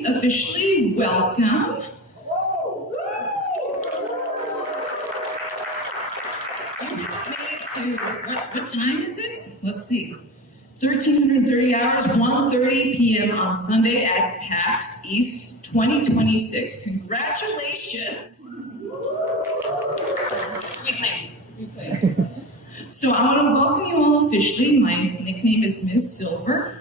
please officially welcome what time is it? Let's see. 1,330 hours, 1:30 p.m. on Sunday at PAX East 2026. Congratulations. We claim. So I want to welcome you all officially. My nickname is Ms. Silver.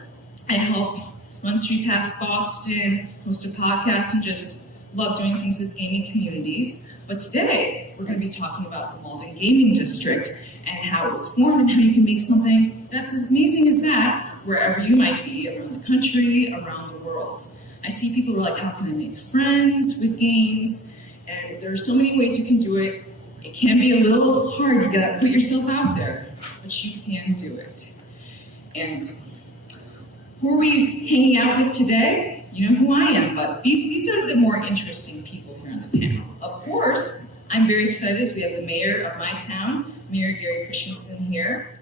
I help run Street Pass Boston, host a podcast, and just love doing things with gaming communities. But today, we're going to be talking about the Malden Gaming District and how it was formed and how you can make something that's as amazing as that wherever you might be, around the country, around the world. I see people who are like, how can I make friends with games? And there are so many ways you can do it. It can be a little hard. You gotta put yourself out there, but you can do it. And who are we hanging out with today? You know who I am, but these are the more interesting people here on the panel. Of course, I'm very excited as we have the mayor of my town, Mayor Gary Christensen here.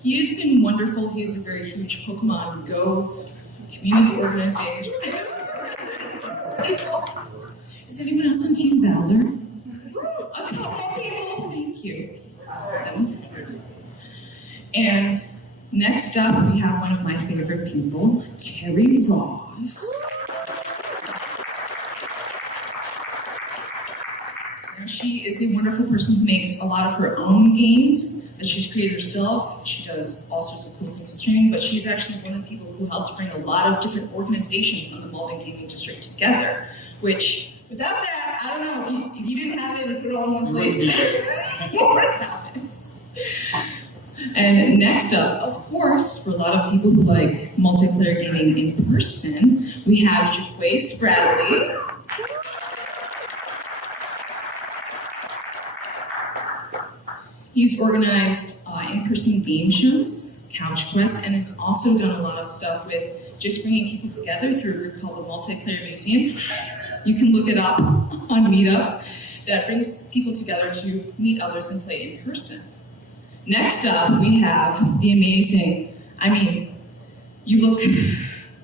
He has been wonderful. He is a very huge Pokemon Go community organization. Is anyone else on Team Valor? A couple people, thank you. And next up, we have one of my favorite people, Terry Ross. She is a wonderful person who makes a lot of her own games that she's created herself. She does all sorts of cool things with streaming, but she's actually one of the people who helped bring a lot of different organizations on the Malden Gaming District together, which, without that, I don't know, if you didn't have it and put it all in one place, what would happen? And next up, of course, for a lot of people who like multiplayer gaming in person, we have Jaquace Bradley. He's organized in-person game shows, Couch Quest, and has also done a lot of stuff with just bringing people together through a group called the Multiplayer Museum. You can look it up on Meetup. That brings people together to meet others and play in person. Next up, we have the amazing, you look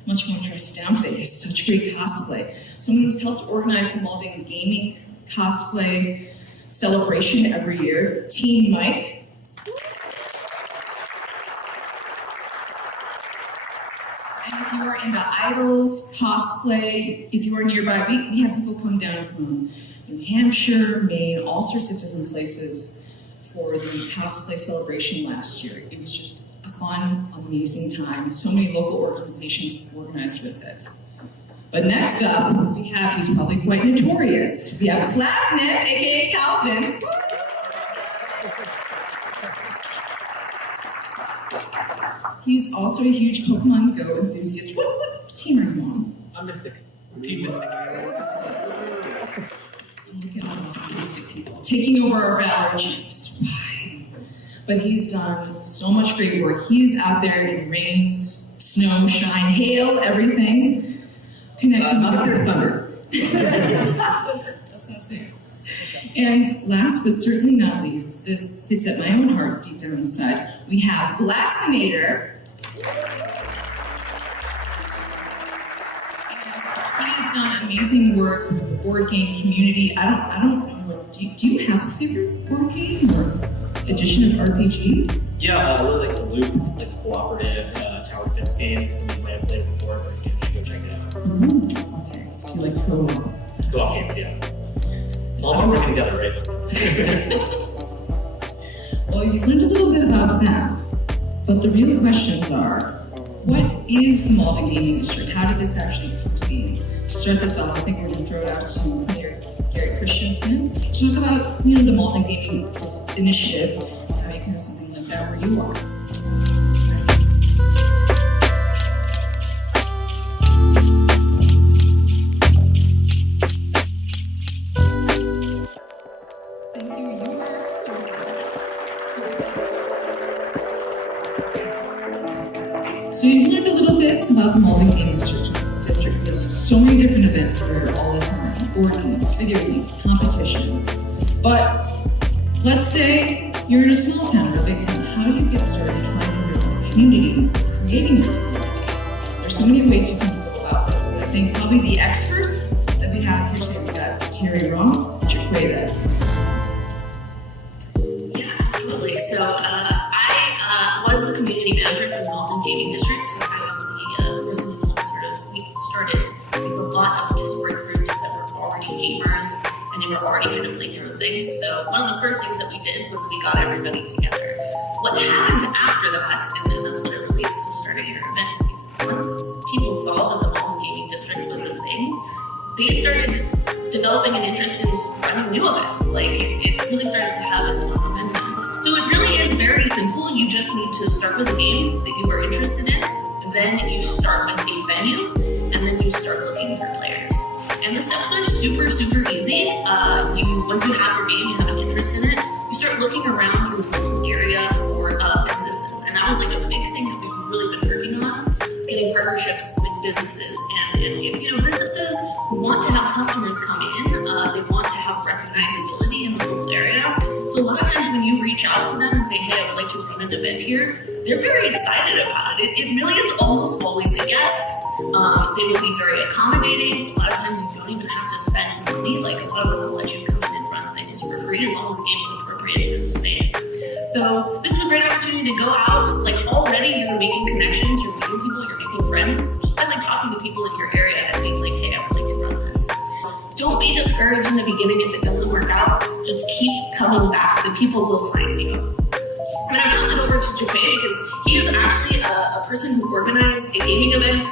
much more dressed down today. It's such great cosplay. Someone who's helped organize the Malden Gaming cosplay celebration every year, Team Mike. And if you are into idols, cosplay, if you are nearby, we have people come down from New Hampshire, Maine, all sorts of different places for the cosplay celebration last year. It was just a fun, amazing time. So many local organizations organized with it. But next up, we have, he's probably quite notorious. We have Clapnet, aka Calvin. He's also a huge Pokemon Go enthusiast. What team are you on? I'm Mystic. Team Mystic. I'm looking at all the Mystic people. Taking over our Valor champs. Why? But he's done so much great work. He's out there in rain, snow, shine, hail, everything. Connecting thunder. That's not safe. And last but certainly not least, this hits at my own heart deep down inside, we have Glassinator. And he has done amazing work with the board game community. I don't know, do you have a favorite board game or edition of RPG? Yeah, I really like The Loop. It's like a cooperative tower defense game. Some of you might have played it before, but you should go check it out. Okay, so you like co-op? Co-op games, yeah. It's all about working together, right? Well, you've learned a little bit about that, but the real questions are, what is the Malden Gaming District? How did this actually come to be? To start this off, I think we're going to throw it out to Mayor Gary Christensen to talk about, the Malden Gaming Initiative, how you can have something like that where you are. So you've learned a little bit about the Malden Gaming District. There's so many different events that are here all the time. Board games, video games, competitions. But let's say you're in a small town or a big town, how do you get started finding your own community, creating your community? There's so many ways you can go about this, but I think probably the experts that we have here today, we've got Terry Ross and Jaqueta. Yeah, absolutely. So I was the community manager for the Malden Gaming District, so I was the person who helped we started with a lot of disparate groups that were already gamers, and they were already kind of playing their own things. So one of the first things that we did was we got everybody together. What happened after that, and then that's what it relates to starting your event, is once people saw that the Malden Gaming District was a thing, they started developing an interest in running new events. Like, it really started to have its own momentum. So it really is very simple. You just need to start with a game that you are interested in, then you start with a venue, and then you start looking for players. And the steps are super, super easy. Once you have your game, you have an interest in it, you start looking around your local area for businesses. And that was like a big thing that we've really been working on, is getting partnerships with businesses. And if businesses want to have customers come in, they want to have recognizability in the local area. So a lot of times when you reach out to them and say, hey, I would like to run an event here, they're very excited about it. It really is almost always a yes. They will be very accommodating. A lot of times you don't even have to spend money. Like, a lot of them will let you come in and run things for free as long as the game is appropriate for the space. So this is a great opportunity to go out. Like, already you're making connections, you're meeting people, you're making friends, just by like talking to people in your area and being like, hey, I would like to run this. Don't be discouraged in the beginning if it doesn't work out. Just keep coming back. The people will find you. I'm going to pass it over to Jaqueta because he is actually a person who organized a gaming event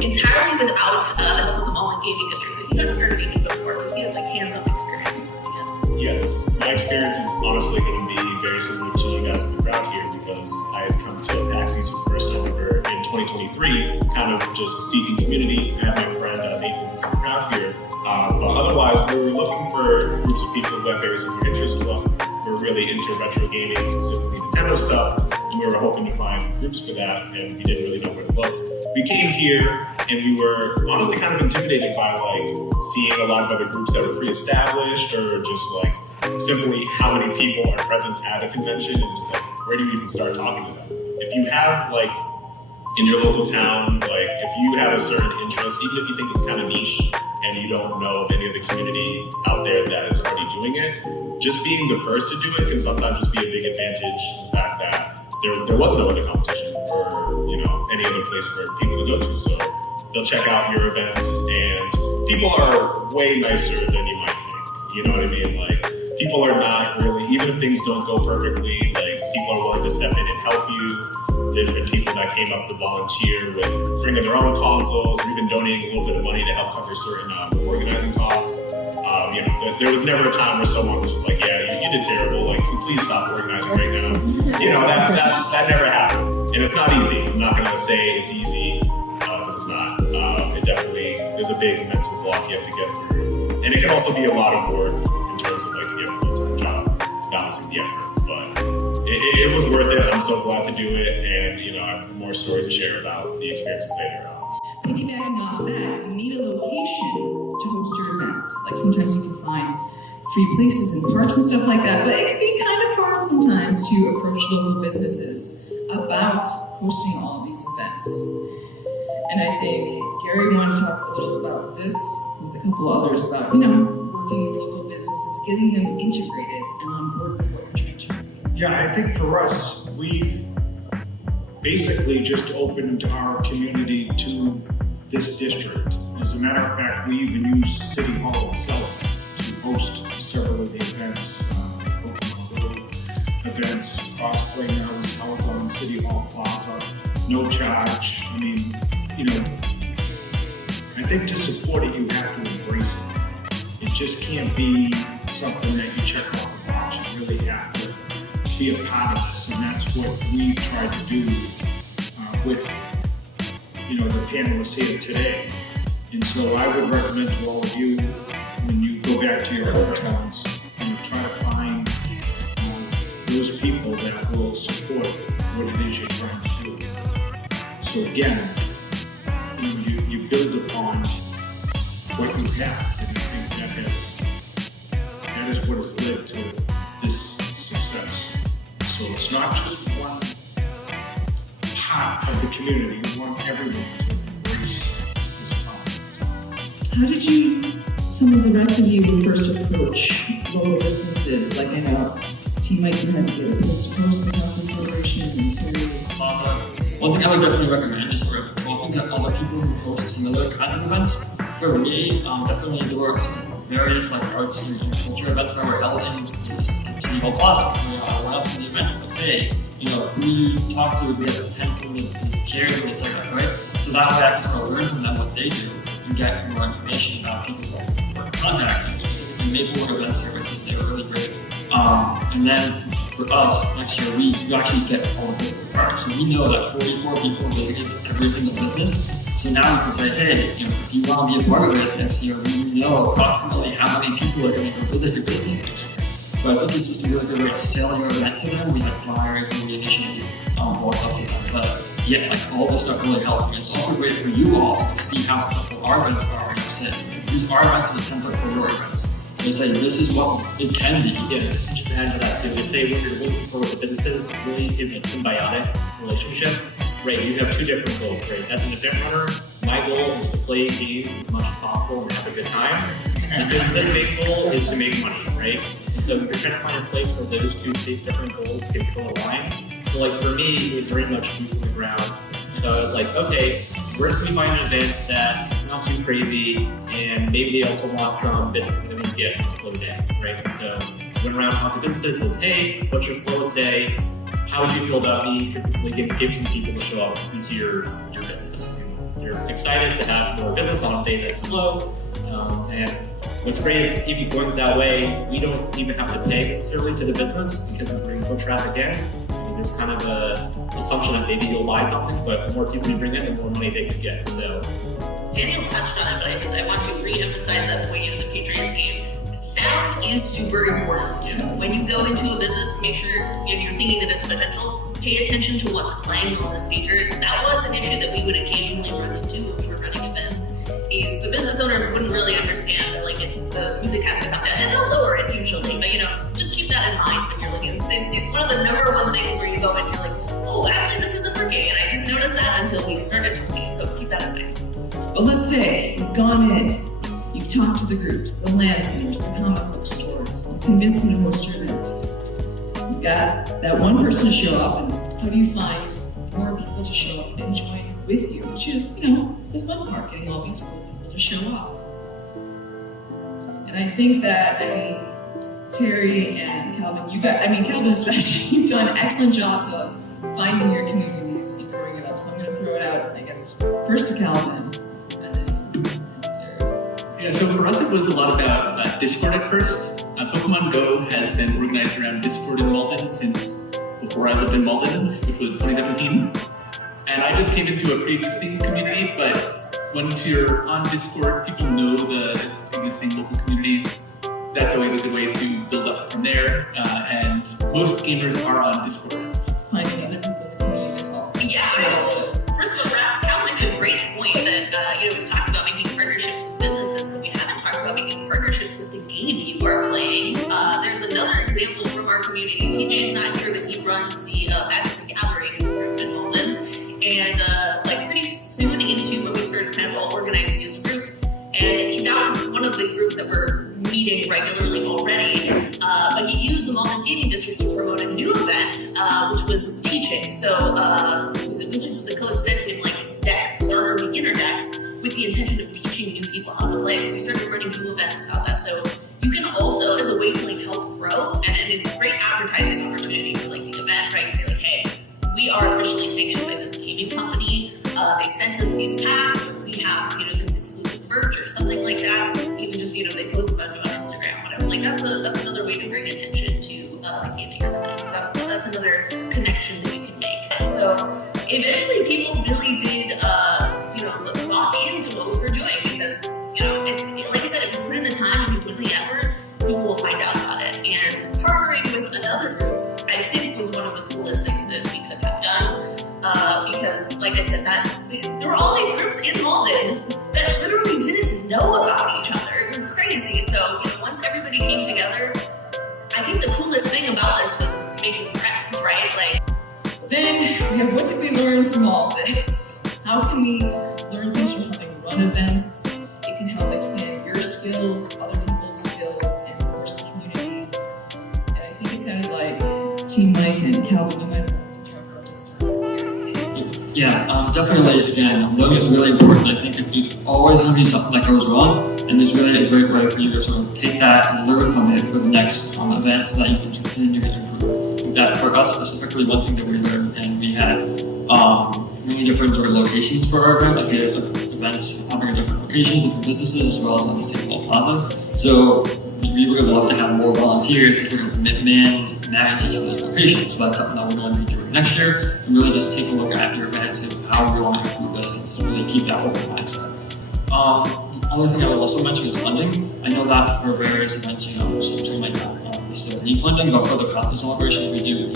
entirely without the help of the Malden Gaming District. So he got started even before, so he has like hands-on experience with it. Yes, my experience is honestly going to be very similar to you guys in the crowd here, because I had come to PAX for the first time ever in 2023, kind of just seeking community. I had my friend Nathan who's in the crowd here, but otherwise we were looking for groups of people who have very similar interests to us. We're really into retro gaming, specifically Nintendo stuff, and we were hoping to find groups for that, and we didn't really know where to look. We came here and we were honestly kind of intimidated by like seeing a lot of other groups that were pre-established, or just like simply how many people are present at a convention, and just like, where do you even start talking to them? If you have like in your local town, like if you have a certain interest, even if you think it's kind of niche and you don't know of any of the community out there that is already doing it, just being the first to do it can sometimes just be a big advantage. The fact that there was no other competition or any other place for people to go to, so they'll check out your events, and people are way nicer than you might think. You know what I mean? Like, people are not really, even if things don't go perfectly, like, people are willing to step in and help you. There's been people that came up to volunteer with bringing their own consoles, or even donating a little bit of money to help cover certain organizing costs. There was never a time where someone was just like, yeah, you did terrible, like, please stop organizing right now. That never happened. And it's not easy. I'm not going to say it's easy, because it's not. It definitely, there's a big mental block you have to get through. And it can also be a lot of work in terms of like, a full-time job, balancing the effort. But it was worth it. I'm so glad to do it. And, I have more stories to share about the experiences later on. Piggybacking off that, you need a location to host your events. Like, sometimes you can find free places in parks and stuff like that, but it can be kind of hard sometimes to approach local businesses about hosting all of these events. And I think Gary wanted to talk a little about this with a couple others about, working with local businesses, getting them integrated and on board with what we're trying to do. Yeah, I think for us, we've basically just opened our community to this district. As a matter of fact, we even use City Hall itself to host several of the events, events. Cosplay now is held on City Hall Plaza, no charge. I mean, I think to support it, you have to embrace it. It just can't be something that you check off a box. You really have to be a part of this, and that's what we've tried to do with, the panelists here today. And so I would recommend to all of you, when you go back to your own towns, try to find those people that will support what it is you're trying to do. So again, you build upon what you have, and I think that is what has led to this success. So it's not just one part of the community. We want everyone to embrace this concept. How did some of the rest of you would first approach local businesses? Like I know Team Mike, you had to get a post to post the Christmas celebration and Terry. One thing I would definitely recommend is sort of talking to other people who host similar kinds of events. For me, definitely there were various like arts and culture events that were held in City Hall Plaza. So, I went up to the event and was like, hey, who you talk to would get tents and these chairs and this like that, right? So that way I can sort of learn from them what they do and get more information about people who are contacting, specifically Maplewood Event Services. They were really great. And then for us, next year, we actually get all the physical cards. So we know that 44 people visited every single business. So now we can say, hey, if you want to be a part of this next year, we know approximately how many people are going to go visit your business next year. So I think it's just a really good way of selling our event to them. We had flyers when we initially walked up to them. But yeah, like all this stuff really helped. And it's also great for you all to see how successful our events are. And you said, use our events as a template for your events. So say, this is what it can be. Yeah, just to add to that too, I'd say what you're looking for with the businesses really is a symbiotic relationship. Right, you have two different goals, right? As an event runner, my goal is to play games as much as possible and have a good time. And the business's main goal is to make money, right? And so you're trying to find a place where those two big different goals can co-align. So like for me, it was very much boots on the ground. So I was like, okay, where can we find an event that is not too crazy and maybe they also want some business that we get on a slow day, right? And so I went around and talked to businesses and hey, what's your slowest day? How would you feel about me consistently getting 15 people to show up into your business? They're excited to have more business on a day that's slow. And what's great is people going that way, we don't even have to pay necessarily to the business because we bring foot traffic in. There's kind of an assumption that maybe you'll buy something, but the more people you bring in, the more money they could get. So Daniel touched on it, but I want to re-emphasize that point in the Patriots game. Sound is super important. When you go into a business, make sure if you're thinking that it's potential, pay attention to what's playing on the speakers. That was an issue that we would occasionally run into when we were running events. Is the business owners wouldn't really understand that the music has to come down, and they'll lower it usually. But just keep that in mind when you're looking. It's one of the number one things where you go in and you're like, oh, actually this isn't working, and I didn't notice that until we started talking. So keep that in mind. Well, let's say you've gone in. You've talked to the groups, the land centers, the comic book stores. You've convinced them to host your event. You've got that one person to show up, and how do you find more people to show up and join with you? Which is, the fun part, getting all these cool people to show up. And I think that, Terry and Calvin, Calvin especially, you've done excellent jobs of finding your communities and growing it up. So I'm going to throw it out, I guess, first to Calvin. Yeah, so for us it was a lot about Discord at first. Pokemon Go has been organized around Discord in Malden since before I lived in Malden, which was 2017. And I just came into a pre-existing community, but once you're on Discord, people know the existing local communities. That's always a good way to build up from there. And most gamers are on Discord. Finding other people in the community to help. Yeah, first of all, Calvin makes a great point that we've talked about making partnerships with businesses, but we haven't talked about making partnerships with the game you are playing. There's another example from our community. TJ's not here, but he runs the Magic the Gathering group in Malden. And pretty soon into when we started kind of all organizing as a group, and that was one of the groups that were meeting regularly already, but he used the Malden Gaming District to promote a new event, which was teaching. So Wizards of the Coast sent him decks, starter beginner decks, with the intention of teaching new people how to play. So we started running new events about that. So you can also, as a way to help grow, and it's a great advertising opportunity for the event, right? Say hey, we are officially sanctioned by this gaming company. They sent us these PAX. We have this exclusive merch or something like that. Even just they post a bunch of it on Instagram, whatever. That's another way to bring attention to the game that you're playing. So that's another connection that you can make. And so eventually people really did lock into what we were doing because like I said, if you put in the time and you put in the effort, people will find out about it. And partnering with another group, I think, was one of the coolest things that we could have done because, like I said, that there were all these groups in Malden that literally didn't know about each other. It was crazy. So once everybody came together, I think the coolest thing about this was making friends, right? Like, Then we have, what did we learn from all this? How can we learn things from helping run events? It can help expand your skills, other people's skills, and of course the community. And I think it sounded like Team Mike and Calvin, you might want to cover this. Yeah, definitely, again, learning is really important. I think there's always going to be something that goes wrong, and there's really a great way for you to sort of take that and learn from it for the next event so that you can continue to improve. That for us specifically, one thing that we learned, and we had many different sort of locations for our event, like we had events having a different locations, different businesses, as well as on the St. Paul Plaza. So we would have loved to have more volunteers to sort of manage each of those locations. So that's something that we're going to be doing next year, and really just take a look at your events and how we want to improve this, and just really keep that open mindset. The other thing I would also mention is funding. I know that for various events, sometimes we might not necessarily need funding, but for the Cosplay celebration, we do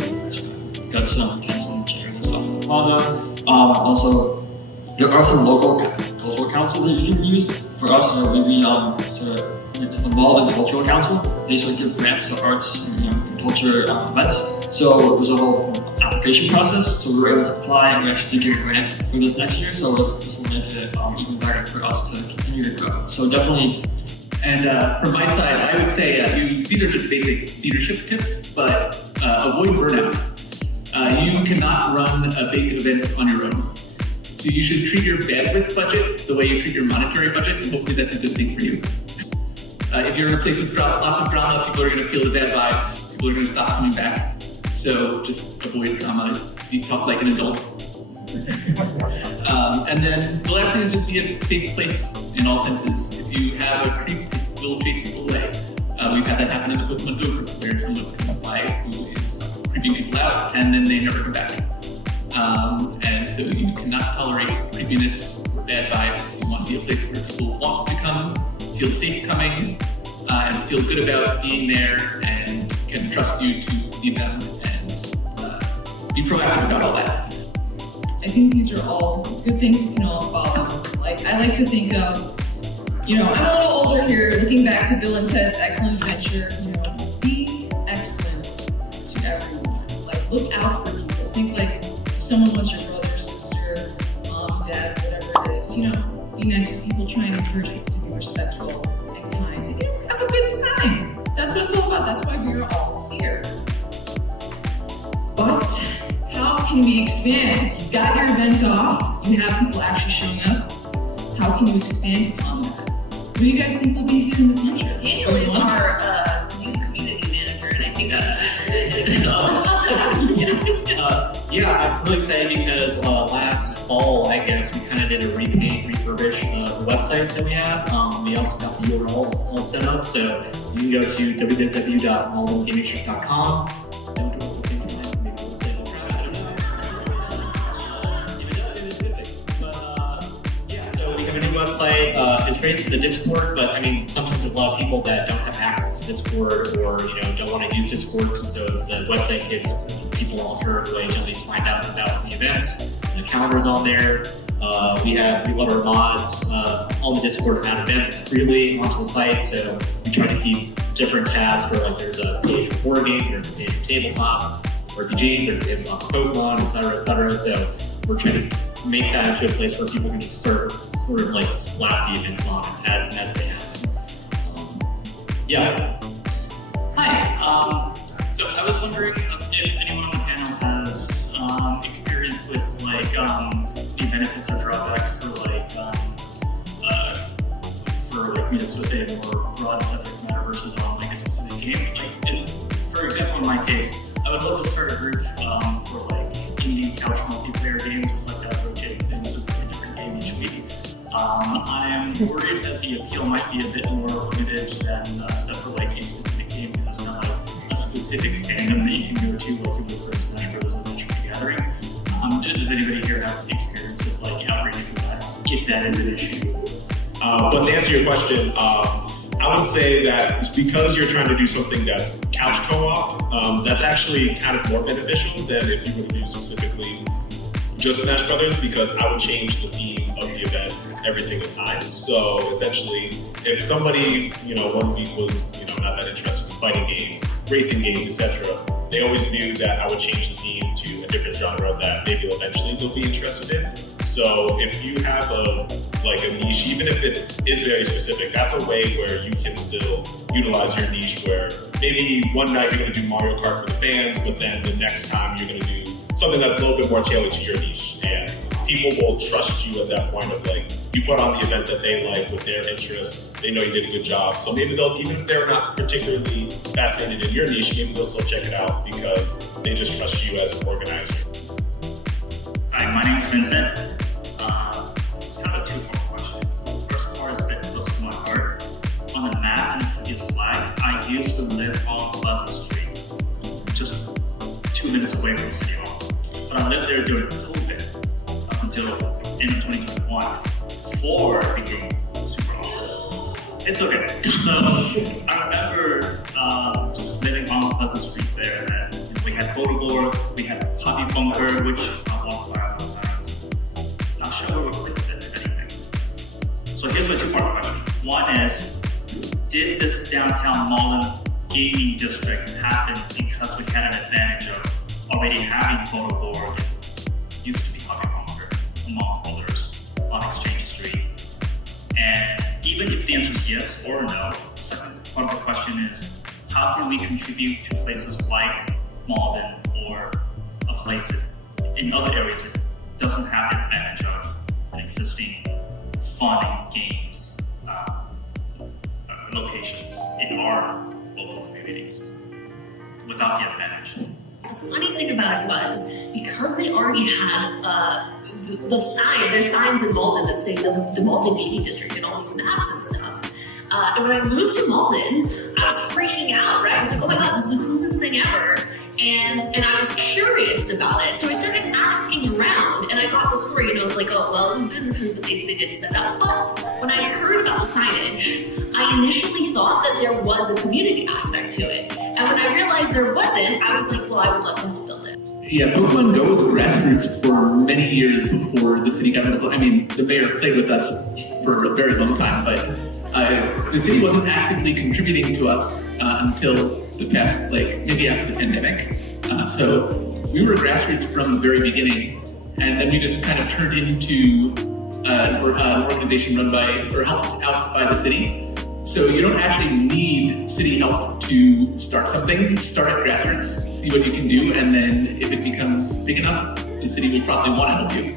got some tents and chairs and stuff at the plaza. Also, there are some local cultural councils that you can use. For us, it's the Malden Cultural Council. They sort of give grants to arts and culture events. So it was a whole application process. So we were able to apply, and we actually did get a grant for this next year. So this will make it even better for us to continue to grow. So definitely. And from my side, I would say these are just basic leadership tips, but avoid burnout. You cannot run a big event on your own. So you should treat your bandwidth budget the way you treat your monetary budget, and hopefully that's a good thing for you. If you're in a place with lots of drama, people are going to feel the bad vibes. People are going to stop coming back. So just avoid drama. Talk like an adult. And then the last thing is to be a safe place in all senses. If you have a creep, it will chase people away. We've had that happen in the Pokemon Go group, where someone comes by who is creeping people out, and then they never come back. And so you cannot tolerate creepiness or bad vibes. You want to be a place where people want to come, feel safe coming, and feel good about being there, and can trust you to lead them and be proactive about all that. I think these are all good things we can all follow. Like, I like to think of, I'm a little older here, looking back to Bill and Ted's Excellent Adventure, be excellent to everyone. Like, look out for people. Think like if someone was your brother, sister, mom, dad, whatever it is, be nice to people, try and encourage people to be respectful and kind, and have a good time. That's what it's all about. That's why we're all here. But how can we expand? You've got your event off, you have people actually showing up. How can you expand upon that? What do you guys think will be here in the future? Daniel is our new community manager, and I think that's I'm really excited because last fall, I guess, we kind of did a refurbish the website that we have. We also got the URL all set up, so you can go to www.maldengamingdistrict.com. Website is great for the Discord, but sometimes there's a lot of people that don't have access to Discord or don't want to use Discord, so the website gives people an alternative way to at least find out about the events. The calendar's on there. We love our mods. All the Discord add events freely onto the site, so we try to keep different tabs for there's a page for board games, there's a page for tabletop RPGs, there's a tabletop for Pokemon, etc. So we're trying to make that into a place where people can just sort of splat the events on as they happen. Hi. So I was wondering if anyone on the panel has experience with the benefits or drawbacks for with a more broad subject matter versus on a specific game. For example, in my case, I would love to start a group for indie couch multiplayer games with that rotating things with a different game each week. I'm worried that the appeal might be a bit more limited than stuff for a specific game because it's not a specific fandom that you can go to like you would for Smash Bros. And Magic the Gathering. Does anybody here have experience with outreach for that, if that is an issue? But to answer your question, I would say that it's because you're trying to do something that's couch co-op, that's actually kind of more beneficial than if you were to do specifically just Smash Brothers, because I would change the theme of the event every single time. So essentially, if somebody, 1 week was, not that interested in fighting games, racing games, etc., they always knew that I would change the theme to a different genre that maybe eventually they'll be interested in. So if you have a niche, even if it is very specific, that's a way where you can still utilize your niche, where maybe one night you're going to do Mario Kart for the fans, but then the next time you're going to do something that's a little bit more tailored to your niche. And people will trust you at that point of like, you put on the event that they like with their interests, they know you did a good job. So maybe they'll, even if they're not particularly fascinated in your niche, maybe they'll still check it out because they just trust you as an organizer. Hi, my name is Vincent. It's kind of a two-part question. The first part is a bit close to my heart. On the map in the previous slide, I used to live on Pleasant Street, just 2 minutes away from City Hall. But I lived there during COVID up until end of 2021. Before it became super awesome. It's okay. So I remember just living on Pleasant Street there, and we had Photoboard, we had Poppy Bunker, which I walked by a couple times. Not sure where we placed it, if anything. So here's my two-part question. One is, did this downtown Malden Gaming District happen because we had an advantage of already having Photoboard that used to be Poppy Bunker, among others, on Exchange Street? And even if the answer is yes or no, the second part of the question is, how can we contribute to places like Malden or a place in other areas that doesn't have the advantage of an existing fun and games locations in our local communities without the advantage? The funny thing about it was, because they already had the signs, there's signs in Malden that say the Malden Gaming District and all these maps and stuff. And when I moved to Malden, I was freaking out, right? I was like, oh my God, this is the coolest thing ever. And I was curious about it. So I started asking around, and I got the story, like, oh, well, it was businesses, but they didn't set up. But when I heard about the signage, I initially thought that there was a community aspect to it. And when I realized there wasn't, I was like, well, I would love to help build it. Yeah, Pokemon Go was grassroots for many years before the city got involved. I mean, the mayor played with us for a very long time, but the city wasn't actively contributing to us until the past, maybe after the pandemic. So we were grassroots from the very beginning, and then we just kind of turned into an organization run by, or helped out by the city. So you don't actually need city help to start something. Start at grassroots, see what you can do, and then if it becomes big enough, the city will probably want to help you.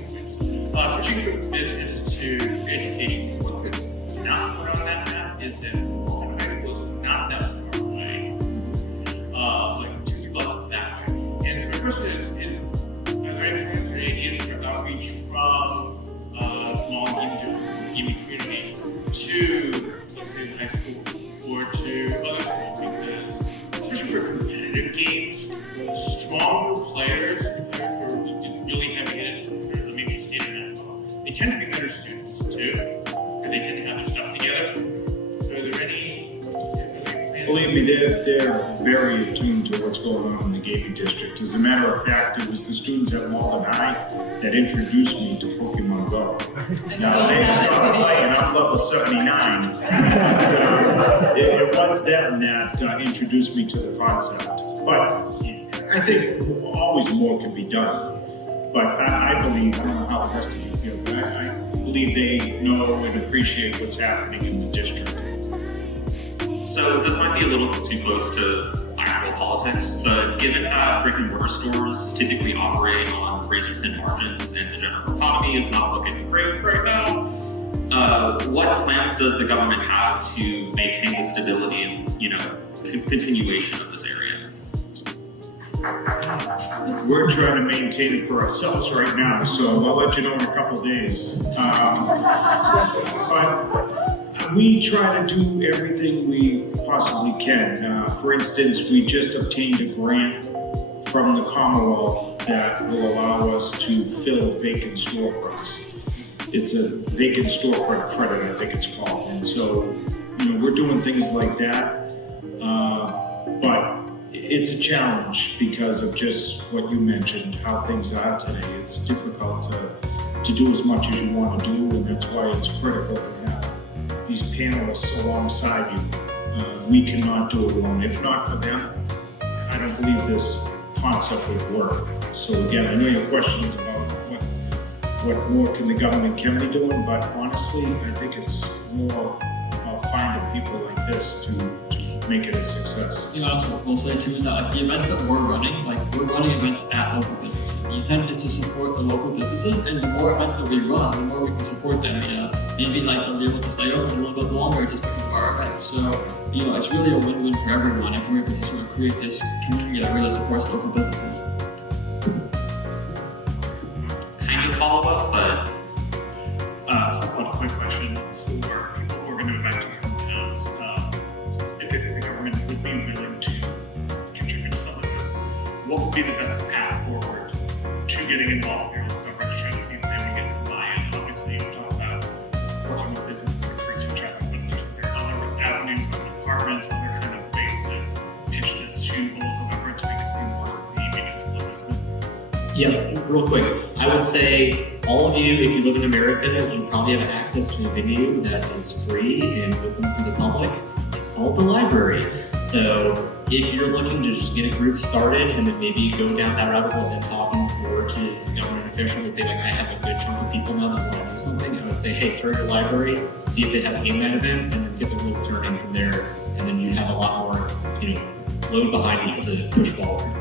Switching from business to education, what's not put on that map is that high school is not that far away, like 2 blocks that way. And so my question is are there any plans or ideas for outreach from small gaming community to, let's say, the high school or to other schools? Because especially for competitive games, stronger players who are really heavy-handed players that maybe state international, they tend to be better students too, because they tend to have their stuff together. So are there any plans? Believe me, they're very attuned to what's going on in the gaming district. As a matter of fact, it was the students at Malden High that introduced me to Pokemon Go. Now, they started playing, I'm level 79. It was them that introduced me to the concept. But I think always more can be done. But I believe, I don't know how the rest of you feel, but I believe they know and appreciate what's happening in the district. So this might be a little too close to actual politics, but given that brick and mortar stores typically operate on razor-thin margins and the general economy is not looking great right now, what plans does the government have to maintain the stability and continuation of this area? We're trying to maintain it for ourselves right now, so I'll let you know in a couple days. But we try to do everything we possibly can. For instance, we just obtained a grant from the Commonwealth that will allow us to fill vacant storefronts. It's a vacant storefront credit, I think it's called. And so, we're doing things like that. But it's a challenge because of just what you mentioned, how things are today. It's difficult to do as much as you want to do, and that's why it's critical to have these panelists alongside you. We cannot do it alone. If not for them, I don't believe this concept would work. So again, I know your question is about what more can the government can be doing, but honestly, I think it's more about finding people like this to make it a success. You know, that's what we'll say too is that like the events that we're running events at local businesses. The intent is to support the local businesses, and the more events that we run, the more we can support them. You know, maybe like they'll be able to stay open a little bit longer just because of our events. So, you know, it's really a win-win for everyone if we're able to sort of create this community that really supports local businesses. Kind of follow up, but somewhat quick question for people who are going to invite to their hometowns. If they think the government would be willing to contribute to something like this, what would be the best path forward to getting involved with your local government to try to see if they would get some buy-in? Obviously, you've talked about working with businesses, increase foot traffic, but there are other avenues, other departments, other kind of ways to pitch this to the local government to make this thing worth the municipal investment. Yeah, real quick. I would say all of you, if you live in America, you probably have access to a venue that is free and open to the public. It's called the library. So if you're looking to just get a group started and then maybe go down that rabbit hole and talking more to government officials and say like, I have a good chunk of people now that want to do something, I would say, hey, start your library, see if they have a game night event, and then get the wheels turning from there. And then you have a lot more, load behind you to push forward.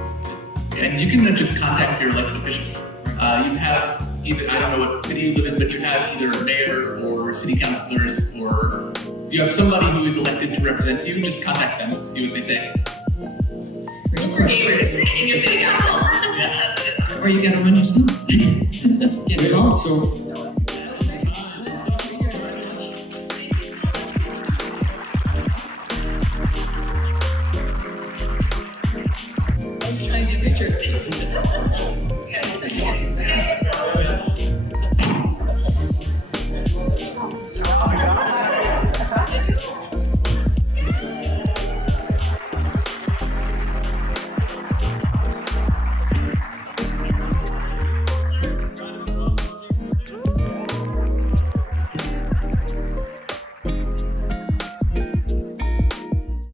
And you can just contact your elected officials. You have either, I don't know what city you live in, but you have either a mayor or city councilors, or you have somebody who is elected to represent you. Just contact them, see what they say. Look for gamers in your city council. That's it. Or you gotta run yourself. Get it on. So. I'm trying to get a picture.